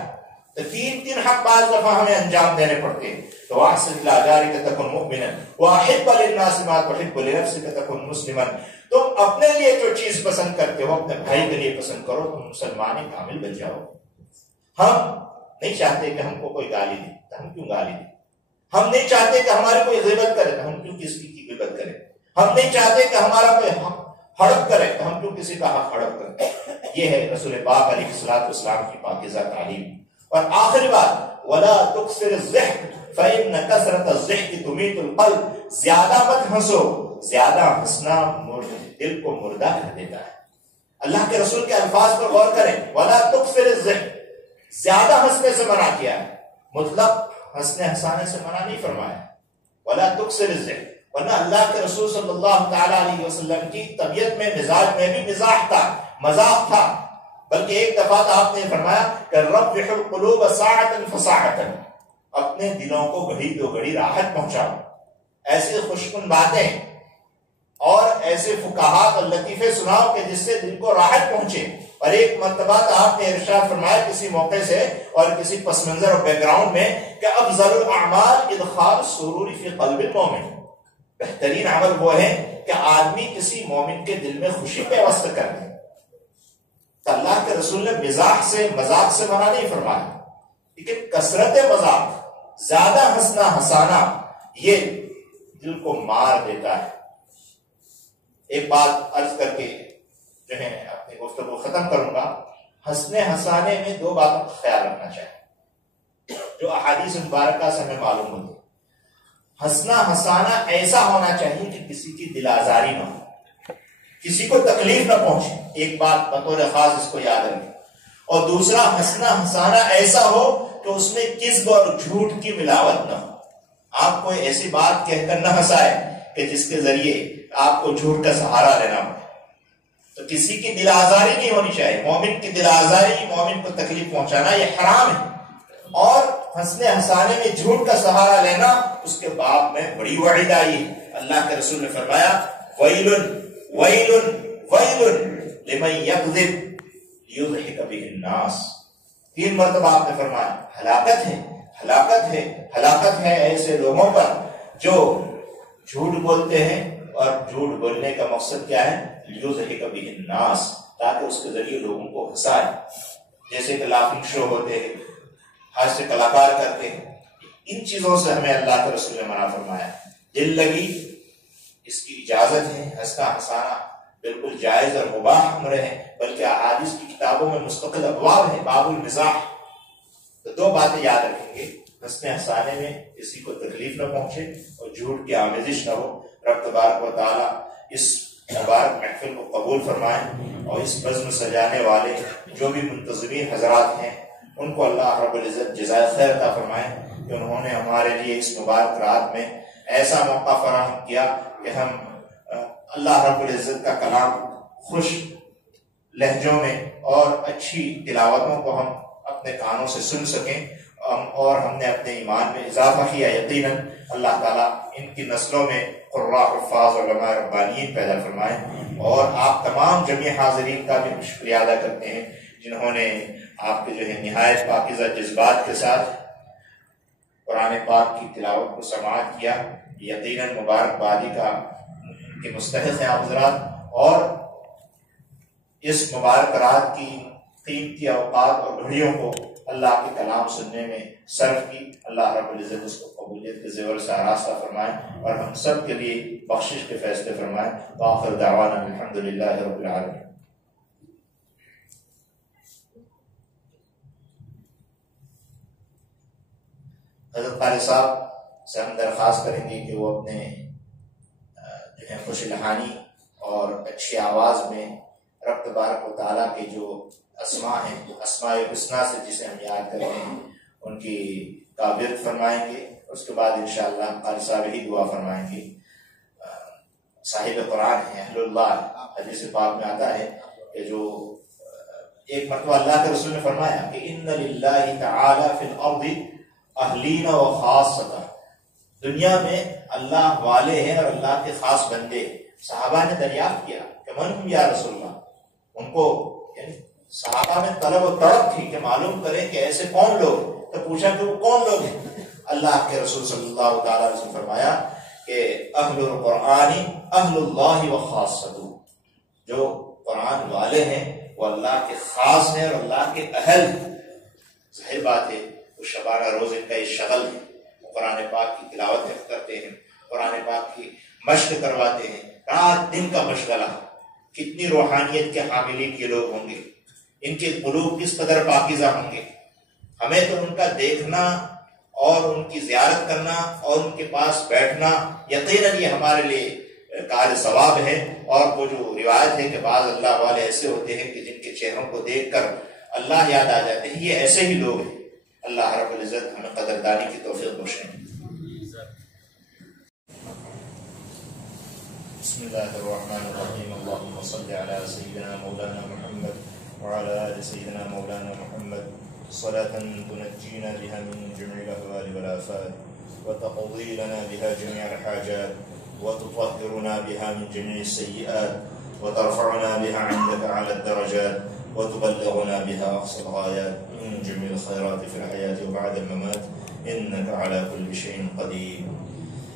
تو 3 حق بعض دفعہ ہمیں انجام دینے پڑتے ہیں۔ تو وَأَحْسِنْ إِلَىٰ جَارِكَ تَكُنْ مُؤْمِنًا وَأَحِبَّ لِلنَّاسِ مَا تُحِبُّ لِنَفْسِكَ تَكُنْ مُسْلِمًا، تم اپنے لیے جو چیز پسند کرتے ہو اپنے بھائی کے لیے پسند کرو، تم مسلمان کامل بن جاؤ۔ ہم نہیں چاہتے کہ ہم کو کوئی گالی دے تو ہم کیوں گالی دیں، ہم نہیں چاہتے کہ ہماری کوئی غیبت کرے تو ہم کیوں کسی کی غیبت کریں، ہم نہیں چاہتے کہ ہمارا کوئی ہڑپ کرے تو ہم کیوں کسی کا حق ہڑپ کریں۔ یہ ہے رسول پاک علیہ الصلوۃ والسلام کی پاکیزہ تعلیم۔ اور آخری بات، وَلَا تُكْثِرِ الضِّحْكَ فَإِنَّ كَثْرَةَ الضِّحْكِ تُمِيتُ الْقَلْبَ، زیادہ مت ہنسو، زیادہ ہنسنا دل کو مردہ کر دیتا ہے۔ اللہ کے رسول کے الفاظ پر غور کریں، وَلَا تُكْثِرِ الضِّحْكَ، زیادہ ہنسنے سے منع کیا ہے، مطلق ہنسنے ہنسانے سے منع نہیں فرمایا، وَلَا تُكْثِرِ الضِّحْكَ، ورنہ اللہ کے رسول صلی اللہ تعالی علیہ وسلم کی طبیعت میں مزاج میں بھی مزاح تھا، مذاق تھا، بلکہ ایک دفعہ آپ نے فرمایا کہ رَبِّحُ الْقُلُوبَ سَاعَةً فَسَاعَةً، اپنے دلوں کو گھڑی دو گھڑی راحت پہنچاؤ، ایسی خوشکن باتیں اور ایسے فقہات اور لطیفے سناؤ کہ جس سے دل کو راحت پہنچے۔ اور ایک مرتبہ آپ نے ارشاد فرمایا کسی موقع سے اور کسی پس منظر اور بیک گراؤنڈ میں کہ افضل الاعمال ادخال السرور فی قلب المومن، بہترین عمل وہ ہے کہ آدمی کسی مومن کے دل میں خوشی پیوست کر دے۔ تو اللہ کے رسول نے مزاح سے مذاق سے منع نہیں فرمایا، لیکن کثرت مذاق، زیادہ ہنسنا ہنسانا یہ دل کو مار دیتا ہے۔ ایک بات عرض کر کے جو ہے اپنی گفتگو ختم کروں گا، ہنسنے ہنسانے میں 2 باتوں کا خیال رکھنا چاہیے جو احادیث مبارکہ سے ہمیں معلوم ہوتی ہے۔ ہنسنا ہنسانا ایسا ہونا چاہیے کہ کسی کی دل آزاری نہ ہو، کسی کو تکلیف نہ پہنچے، ایک بات بطور خاص اس کو یاد رکھیں۔ اور دوسرا، ہنسنا ہنسانا ایسا ہو کہ اس میں کذب اور جھوٹ کی ملاوٹ نہ ہو، آپ کوئی ایسی بات کہہ کر نہ ہنسائے کہ جس کے ذریعے آپ کو جھوٹ کا سہارا لینا پڑے۔ تو کسی کی دل آزاری نہیں ہونی چاہیے. مومن کی دل آزاری، مومن کو تکلیف پہنچانا یہ حرام ہے. اور ہنسنے ہنسانے میں جھوٹ کا سہارا لینا اس کے باب میں بڑی وعید آئی ہے. اللہ کے رسول نے فرمایا ویل ویل ویل لمن یکذب لیضحک بہ الناس. 3 مرتبہ آپ نے فرمایا ہلاکت ہے، ہلاکت ہے، ہلاکت ہے ایسے لوگوں پر جو جھوٹ بولتے ہیں. اور جھوٹ بولنے کا مقصد کیا ہے؟ لیضحک بہ الناس، تاکہ اس کے ذریعے لوگوں کو ہنسائے. جیسے کہ لافنگ شو ہوتے ہیں، ہاسیہ کلاکار کرتے ہیں. ان چیزوں سے ہمیں اللہ کے رسول نے منع فرمایا. دل لگی اس کی اجازت ہے، ہنسنا ہنسانا بالکل جائز اور مباح امر ہے، بلکہ احادیث کی کتابوں میں مستقل ابواب ہے، باب المزاح. تو 2 باتیں یاد رکھیں گے، ہنسنے ہنسانے میں کسی کو تکلیف نہ پہنچے اور جھوٹ کی آمیزش نہ ہو. رب تبارک و تعالیٰ اس مبارک محفل کو قبول فرمائیں، اور اس بزم سجانے والے جو بھی منتظمین حضرات ہیں ان کو اللہ رب العزت جزائے خیر عطا فرمائیں کہ انہوں نے ہمارے لیے اس مبارک رات میں ایسا موقع فراہم کیا کہ ہم اللہ رب العزت کا کلام خوش لہجوں میں اور اچھی تلاوتوں کو ہم اپنے کانوں سے سن سکیں، اور ہم نے اپنے ایمان میں اضافہ کیا. یقیناً اللہ تعالیٰ ان کی نسلوں میں قراء، حفاظ، علماء ربانیین پیدا فرمائیں. اور آپ تمام جمعی حاضرین کا بھی شکریہ ادا کرتے ہیں جنہوں نے آپ کے جو ہے نہایت پاکیزہ جذبات کے ساتھ قرآن پاک کی تلاوت کو سماعت کیا. یقیناً مبارکبادی کا کے مستحق ہیں آپ حضرات، اور اس مبارک رات کی قیمتی اوقات اور گھڑیوں کو اللہ کے کلام سننے میں صرف کی. اللہ رب العزت اس کو قبولیت کے زیور سے آراستہ فرمائیں اور ہم سب کے لیے بخشش کے فیصلے فرمائیں. وآخر دعوانا الحمدللہ رب العالمین. حضرت قاری صاحب سے ہم درخواست کریں گے کہ وہ اپنے جو ہے خوش لحانی اور اچھی آواز میں رب تبارک و تعالیٰ کے جو اسماء ہیں، اسماء الحسنی سے جسے ہم یاد کرتے ہیں، ان کی تعبیرت فرمائیں گے. اس کے بعد انشاءاللہ قاری صاحب ہی دعا فرمائیں گے. صاحب قرآن ہیں، اہل اللہ. حدیث پاک میں آتا ہے کہ جو ایک مرتبہ اللہ کے رسول نے فرمایا کہ ان للہ تعالی فی الارض اہلین و خاصۃ. دنیا میں اللہ والے ہیں اور اللہ کے خاص بندے. صحابہ نے دریافت کیا کہ من ہم یا رسول اللہ. ان کو یعنی صحابہ میں طلب و تڑپ تھی کہ معلوم کریں کہ ایسے کون لوگ. تو پوچھا کہ وہ کون لوگ ہیں. اللہ کے رسول صلی اللہ تعالی علیہ وسلم فرمایا کہ اہل القرآن اہل اللہ و خاصۃ. جو قرآن والے ہیں وہ اللہ کے خاص ہیں اور اللہ کے اہل. ظاہر بات ہے وہ شبانہ روز ان کا یہ شغل ہے. وہ قرآن پاک کی تلاوت کرتے ہیں، قرآن پاک کی مشق کرواتے ہیں، رات دن کا مشغلہ. کتنی روحانیت کے حاملین یہ لوگ ہوں گے، ان کے قلوب کس قدر پاکیزہ ہوں گے. ہمیں تو ان کا دیکھنا اور ان کی زیارت کرنا اور ان کے پاس بیٹھنا یقیناً یہ ہمارے لیے کار ثواب ہے. اور وہ جو روایت ہے کہ بعض اللہ والے ایسے ہوتے ہیں کہ جن کے چہروں کو دیکھ کر اللہ یاد آ جاتے ہیں، یہ ایسے ہی لوگ ہیں. اللہ رب العزت ہمیں قدردانی کی توفیق بخشیں. بسم اللہ الرحمن الرحیم. اللهم صل على سيدنا مولانا محمد وعلى آل سيدنا مولانا محمد صلاة تنجينا بها من جميع الأهوال والآفات وتقضي لنا بها جميع الحاجات وتطهرنا بها من جميع السيئات وترفعنا بها عندك على الدرجات وتبلغنا بها أقصى الغايات من جميع الخيرات في الحياة وبعد الممات إنك على كل شيء قدير.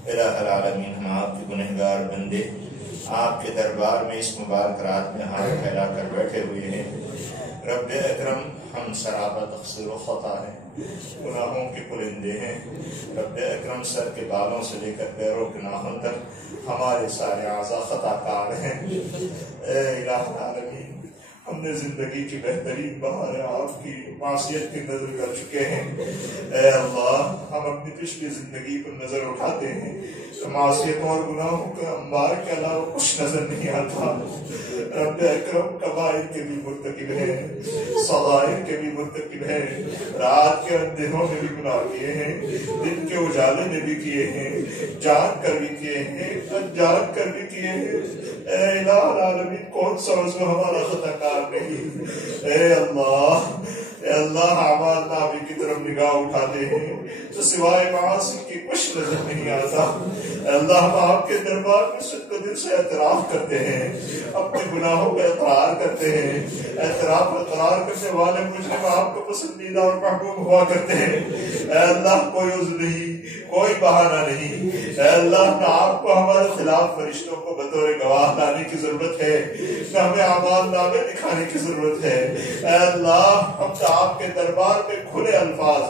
الہ العالمین، ہم آپ کے گنہگار بندے آپ کے دربار میں اس مبارک رات میں ہاتھ پھیلا کر بیٹھے ہوئے ہیں. رب اکرم، ہم سرابہ تقصیر و خطا ہیں، گناہوں کے پرندے ہیں. رب اکرم، سر کے بالوں سے لے کر پیروں کے ناخن تک ہمارے سارے اعضاء خطا کار ہیں. اے الہ العالمین، ہم نے زندگی کی بہترین بہاریں آپ کی معصیت کی نظر کر چکے ہیں۔ اے اللہ، ہم اپنی پچھلی زندگی پر نظر اٹھاتے ہیں تو معصیتوں اور گناہوں کے انبار کے علاوہ کچھ نظر نہیں آتا۔ رب اکرم کبائر کے بھی مرتکب ہیں، صغائر کے بھی مرتکب ہیں، رات کے اندھیروں میں بھی گناہ کیے ہیں، دن کے اجالے میں بھی کیے ہیں، جان کر بھی کیے ہیں، انجان کر بھی کیے ہیں۔ اے الہ العالمین، کون سا عضو ہمارا خطا کار نہیں؟ اے اللہ، اے اللہ، اعمال نامے کی طرف نگاہ اٹھاتے ہیں تو سوائے معاصی کی کچھ نظر نہیں آتا۔ اے اللہ، ہم آپ کے دربار میں صدق دل سے اعتراف کرتے ہیں، اپنے گناہوں کا اقرار کرتے ہیں۔ اعتراف اقرار کرنے والے مجرم آپ کو پسندیدہ اور محبوب ہوا کرتے ہیں۔ اے اللہ، کوئی عذر نہیں، کوئی بہانہ نہیں۔ اے اللہ، نہ آپ کو ہمارے خلاف فرشتوں کو بطور گواہ لانے کی ضرورت ہے، نہ ہمیں اعمال نامے دکھانے کی ضرورت ہے۔ اے اللہ، ہم آپ کے دربار میں کھلے الفاظ،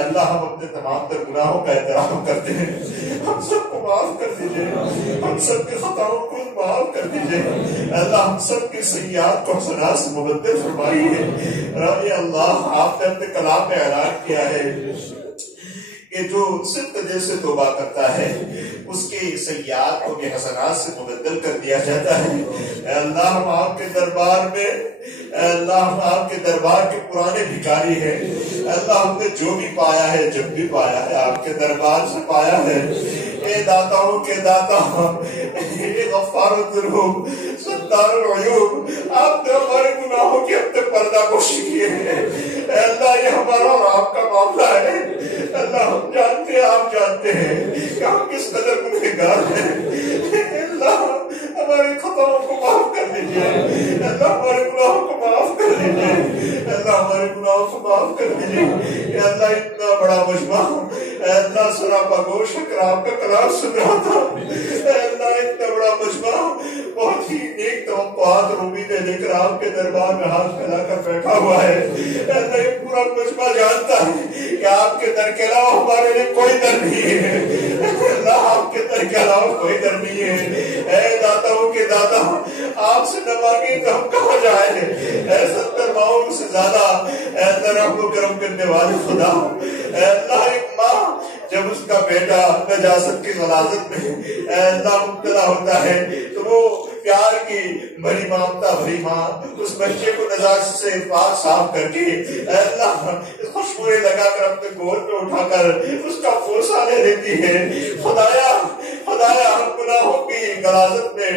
اللہ، ہم اپنے تمام تر گناہوں کا اعتراف کرتے ہیں۔ ہم سب کو معاف کر دیجئے، ہم سب کے خطاؤں کو معاف کر دیجئے۔ اللہ، ہم سب کی سیئات کو حسنات سے مبدل فرمائیے۔ رب اللہ، آپ نے اپنے کلام میں اعلان کیا ہے کہ جو صدق دل سے توبہ کرتا ہے اس کے سیئات کو بھی حسنات سے مبدل کر دیا جاتا ہے۔ اے اللہ، ہم آپ کے دربار میں، اے اللہ، ہم آپ کے دربار کے پرانے بھکاری ہیں۔ اے اللہ، ہم نے جو بھی پایا ہے، جب بھی پایا ہے، آپ کے دربار سے پایا ہے۔ اے داتاؤں کے داتا، اے غفار الذنوب، ستار العیوب، آپ نے ہمارے گناہوں کی اپنے پردہ پوشی کیے ہیں۔ اے اللہ، یہ ہمارا اور آپ کا معاملہ ہے۔ اللہ، ہم جانتے ہیں، آپ جانتے ہیں کہ ہم کس قدر گنہگار ہیں۔ اللہ، ہمارے خطاؤں کو معاف کر دیجئے۔ اللہ، ہمارے گناہوں کو معاف کر دیجئے۔ اللہ، ہمارے گناہوں کو معاف کر دیجئے۔ اے اللہ، اتنا بڑا مجمع، اے اللہ، سراپا گوش آپ کا کلام سن رہا تھا۔ اے اللہ، اتنا بڑا مجمع بہت ہی نیک توقعات اور امیدیں لے کر آپ کے دربار میں ہاتھ پھیلا کر بیٹھا ہوا ہے۔ اے اللہ، یہ پورا مجمع جانتا ہے کہ آپ کے در کے علاوہ ہمارے لیے کوئی در نہیں ہے۔ اللہ، آپ کے در کے علاوہ کوئی در نہیں ہے۔ اے داتاؤں کے داتا، آپ سے نہ مانگے تو ہم کہاں جائیں؟ اے 70 ماؤں سے زیادہ، اے اللہ، رحم و کرم کرنے والے خدا، اے اللہ، ایک ماں جب اس کا بیٹا نجاست کی غلاظت میں اے اللہ مبتلا ہوتا ہے تو وہ پیار کی بھری مامتا بھری ماں اس بچے کو نجاست سے پاک صاف کر کے اے اللہ خوشبوئیں لگا کر اپنے گود میں اٹھا کر اس کا بوسہ لے لیتی ہے۔ خدایا، خدایا، ہم گناہوں کی غلاظت میں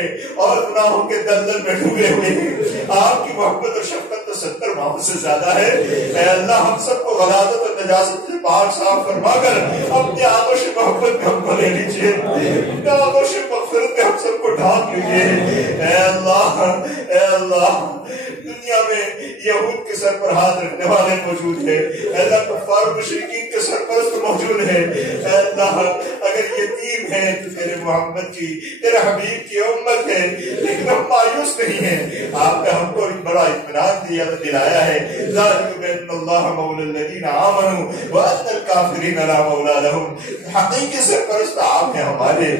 اور گناہوں کے دلدل میں ڈوبے ہوئے ہیں۔ آپ کی محبت اور شفقت تو 70 ماہوں سے زیادہ ہے۔ اے اللہ، ہم سب کو غلاظت اور نجاست سے پاک صاف فرما کر اپنے آغوش محبت میں ہم کو لے لیجئے، اپنے آغوش مغفرت میں ہم سب کو ڈھانپ لیجئے۔ اے اللہ، اے اللہ، دنیا میں یہود کے سر پر ہاتھ رکھنے والے موجود ہیں، اے اللہ، کفار مشرکین کے سرپرست موجود ہیں۔ اے اللہ، اگر یتیم ہے تو تیرے محمد کی، تیرے حبیب کی امت ہے، لیکن ہم مایوس نہیں ہیں۔ آپ نے ہم کو ایک بڑا اطمینان دلایا ہے، ذالک بأن اللہ مولی الذین آمنوا وأن الکافرین لا مولی لہم۔ حقیقی سرپرست آپ ہیں ہمارے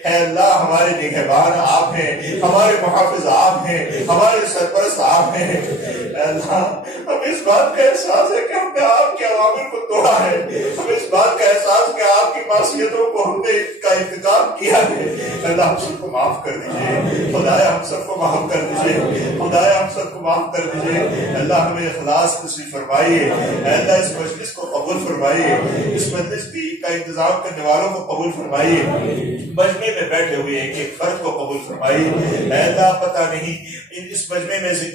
اے اللہ، ہمارے نگہبان آپ ہیں، ہمارے محافظ آپ ہیں، ہمارے سرپرست آپ ہیں۔ اے اللہ، ہم اس بات کا احساس ہے کہ ہم نے آپ کے اوامر کو توڑا ہے، ہم اس بات کا احساس کہ آپ کی معصیتوں کو ہم نے کا ارتکاب کیا ہے۔ اللہ، ہم سب کو معاف کر دیجئے، خدایا ہم سب کو معاف کر دیجئے، خدایا ہم سب کو معاف کر دیجئے۔ اللہ، ہمیں اخلاص نصیب فرمائیے، اے اللہ، اس مجلس کو قبول فرمائیے، اس مجلس کا انتظام کرنے والوں کو قبول فرمائیے، مجمع میں بیٹھے ہوئے ایک فرد کو قبول فرمائیے۔ اے اللہ، پتہ نہیں اس مجمع میں سے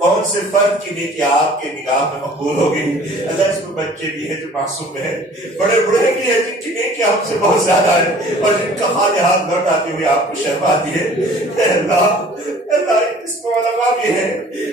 کون سے فرد کی نیکی آپ کے نگاہ میں مقبول ہوگی۔ اللہ، اس میں بچے بھی ہیں جو معصوم ہیں، بڑے بڑے بھی ہیں جن کی نیکی ہم سے بہت زیادہ ہے اور جن کا خالی ہاتھ لوٹ آتے ہوئے آپ کو شرما دیے۔ اے اللہ، اللہ، اس میں علماء بھی ہیں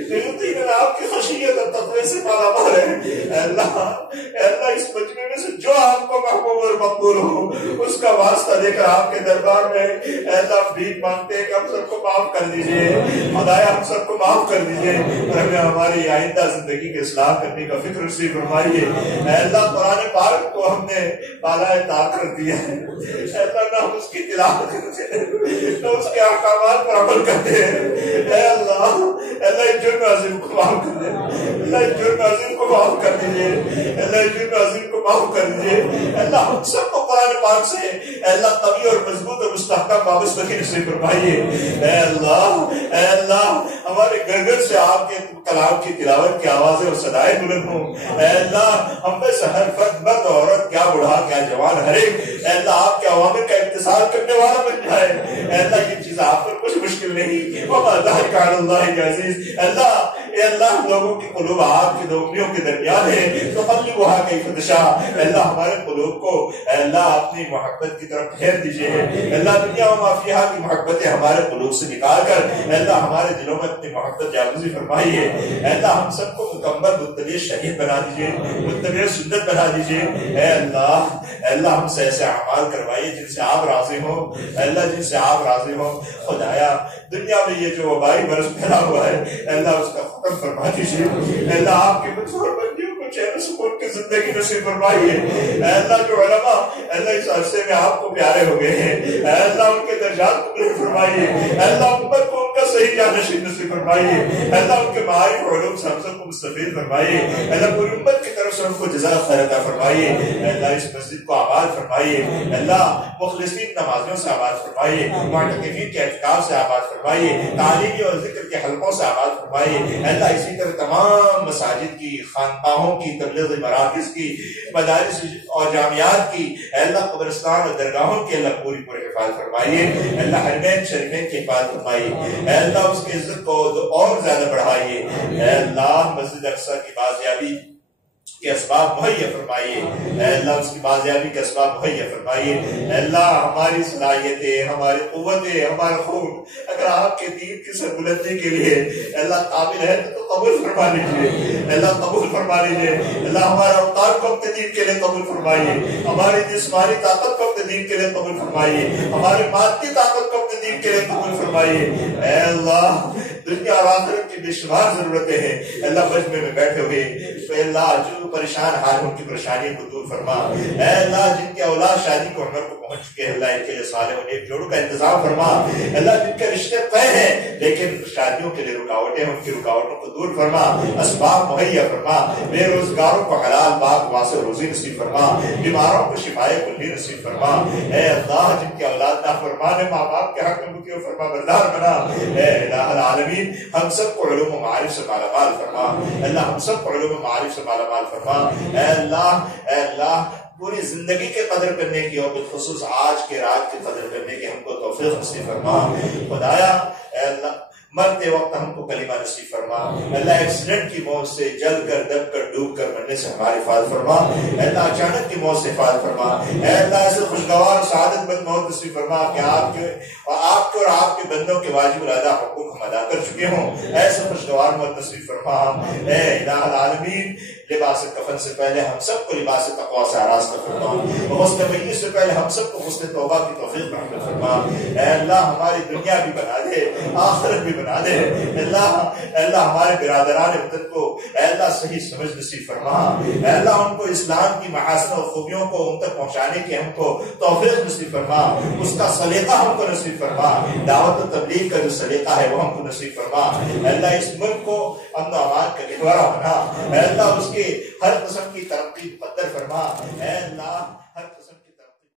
جو یقیناً آپ کی خشیت اور تقوی سے مالا مال ہے۔ اے اللہ، اے اللہ، اس مجمع میں سے جو آپ کو محبوب اور مقبول ہو اس کا واسطہ دے کر آپ کے دربار میں اے اللہ بھیک مانگتے ہیں کہ ہم سب کو معاف کر دیجئے، خدایا ہم سب کو معاف کر دیجئے اور ہمیں ہماری آئندہ زندگی کے اصلاح کرنے کا فکر نصیب فرمائیے۔ اے اللہ، قرآن پاک کو ہم نے بالا طاق کر دیا ہے اللہ، نہ ہم اس کی تلاوت کرتے ہیں نہ اس کے احکامات پر عمل کرتے ہیں۔ اے اللہ اللہ اس جرم عظیم کو معاف کر دے، اللہ اس جرم عظیم کو معاف کر دیجیے، اللہ اس جرم عظیم کو معاف کر دیجیے۔ اللہ ہم سب کو قرآن پاک سے اے اللہ قوی اور مضبوط اور مستحکم وابستگی نصیب فرمائیے۔ اے اللہ ہمارے گھر گھر سے آپ کے کلام کی تلاوت کی آوازیں اور صدائیں بلند ہوں۔ اے اللہ ہم میں سے ہر فرد مرد عورت کیا بوڑھا کیا جوان ہر ایک اے اللہ آپ کے عوامر کا امتثال کرنے والا بن جائے۔ اے اللہ یہ چیز آپ پر کچھ مشکل نہیں، وما ذلک علی اللہ عزیز۔ اے اللہ لوگوں کی قلوب آپ کی دو انگلیوں کے درمیان ہے تو قلبھا کیف تشاء۔ اللہ ہمارے قلوب کو اے اللہ اپنی محبت کی طرف پھیر دیجئے۔ اے اللہ دنیا و ما فیہا کی محبتیں ہمارے قلوب سے نکال کر اے اللہ ہمارے دلوں میں اپنی محبت جاگزی فرمائیے۔ اے اللہ ہم سب کو مکمل متبع شہید بنا دیجئے، متبع سنت بنا دیجئے۔ اے اللہ ہم سے ایسے اعمال کروائیے جن سے آپ راضی ہوں، اے اللہ جن سے آپ راضی ہوں۔ خدایا دنیا میں یہ جو وبائی مرض پھیلا ہوا ہے اے اللہ اس کا ختم فرما دیجیے۔ اے اللہ آپ کے منصور بندیوں کو چین و سکون کی زندگی نصیب فرمائیے۔ اے اللہ جو علماء اے اللہ اس عرصے میں آپ کو پیارے ہو گئے ہیں اے اللہ ان کے درجات کو بلند فرمائیے۔ اے اللہ امت کو ان کا صحیح جانشین نصیب فرمائیے۔ اے اللہ ان کے معارف و علوم سے ہم سب کو مستفید فرمائیے۔ اے اللہ پوری امت کی طرف سے ان کو جزا خیر عطا فرمائیے۔ اے اللہ اس مسجد کو آباد فرمائیے۔ اے اللہ مخلصین نمازیوں سے آباد فرمائیے، معتکفین کے اعتکاف سے آباد فرمائیے، تعلیمی اور ذکر کے حلقوں سے آباد فرمائیے۔ اے اللہ اسی طرح تمام مساجد کی، خانقاہوں کی، تبلیغی مراکز کی، مدارس اور جامعات کی اے اللہ قبرستان اور درگاہوں کی اللہ پوری حفاظت فرمائیے۔ اے اللہ حرمین شریفین کی حفاظت فرمائیے۔ اے اللہ اس کی عزت کو اور زیادہ بڑھائیے۔ اے اللہ مسجد اقصی کی بازیابی کے اسباب مہیا فرمائیے۔ اے اللہ اس کی بازیابی کے اسباب مہیا فرمائیے۔ اے اللہ ہماری صلاحیتیں، ہماری قوتیں، ہمارا خون اگر آپ کے دین کی سربلندی کے لیے اے اللہ قابل ہے تو قبول فرما لیجیے۔ اے اللہ قبول فرما لیجیے۔ اے اللہ ہمارا اوقات کو اپنے دین کے لیے قبول فرمائیے، ہماری جسمانی طاقت کو اپنے دین کے لیے قبول فرمائیے، ہماری مادی طاقت کو اپنے دین کے لیے قبول فرمائیے۔ اے اللہ دنیا اور آخرت کی بے شمار ضرورتیں ہیں اے اللہ مجمع میں بیٹھے ہوئے اے اللہ جو پریشان حال ان کی پریشانیوں کو دور فرما۔ اے اللہ جن کے اولاد شادی کو عمر کو پہنچ چکے اللہ ان کے لیے صالح و نیک جوڑوں کا انتظام فرما۔ اے اللہ جن کے رشتے طے ہیں لیکن شادیوں کے لیے رکاوٹیں ان کی رکاوٹوں کو دور فرما، اسباب مہیا فرما، بے روزگاروں کو حلال پاک واسع روزی نصیب فرما، بیماروں کو شفائے کلی نصیب فرما۔ اے اللہ جن کے اولاد نافرمان ہیں ماں باپ کے حق میں مطیع و فرما بردار بنا۔ اے الہ العالمین ہم سب کو علوم و معارف سے مالا مال فرما۔ اے اللہ ہم سب کو علوم و معارف سے مالا مال فرما۔ اے اللہ پوری زندگی کے قدر کرنے کی اور بالخصوص آج کے رات کی قدر کرنے کی ہم کو توفیق نصیب فرما۔ خدایا اے اللہ مرتے وقت ہم کو کلمہ نصیب فرما۔ اللہ ایکسیڈنٹ کی موت سے جل کر دب کر ڈوب کر مرنے سے ہماری حفاظت فرما۔ اللہ اچانک کی موت سے حفاظت فرما۔ اے اللہ ایسے خوشگوار سعادت مند موت نصیب فرما کہ آپ کے اور آپ کے بندوں کے واجب الادا حقوق ہم ادا کر چکے ہوں، ایسے خوشگوار موت نصیب فرما۔ اے الہ العالمین لباس کفن سے پہلے ہم سب کو لباس تقویٰ سے آراستہ فرما، غسل میت سے پہلے ہم سب کو غسل توبہ کی توفیق محمد فرما۔ اے اللہ ہماری دنیا بھی بنا دے، آخرت بھی بنا دے۔ اللہ ہمارے برادران وطن کو اے اللہ صحیح سمجھ نصیب فرما۔ اے اللہ ان کو اسلام کی محاسن و خوبیوں کو ان تک پہنچانے کی ہم کو توفیق نصیب فرما، اس کا سلیقہ ہم کو نصیب فرما، دعوت و تبلیغ کا جو سلیقہ ہے وہ ہم کو نصیب فرما۔ اے اللہ اس ملک کو امن و امان کا گہوارہ بنا۔ اے اللہ اس کی ہر قسم کی ترقی مقدر فرما۔ اے اللہ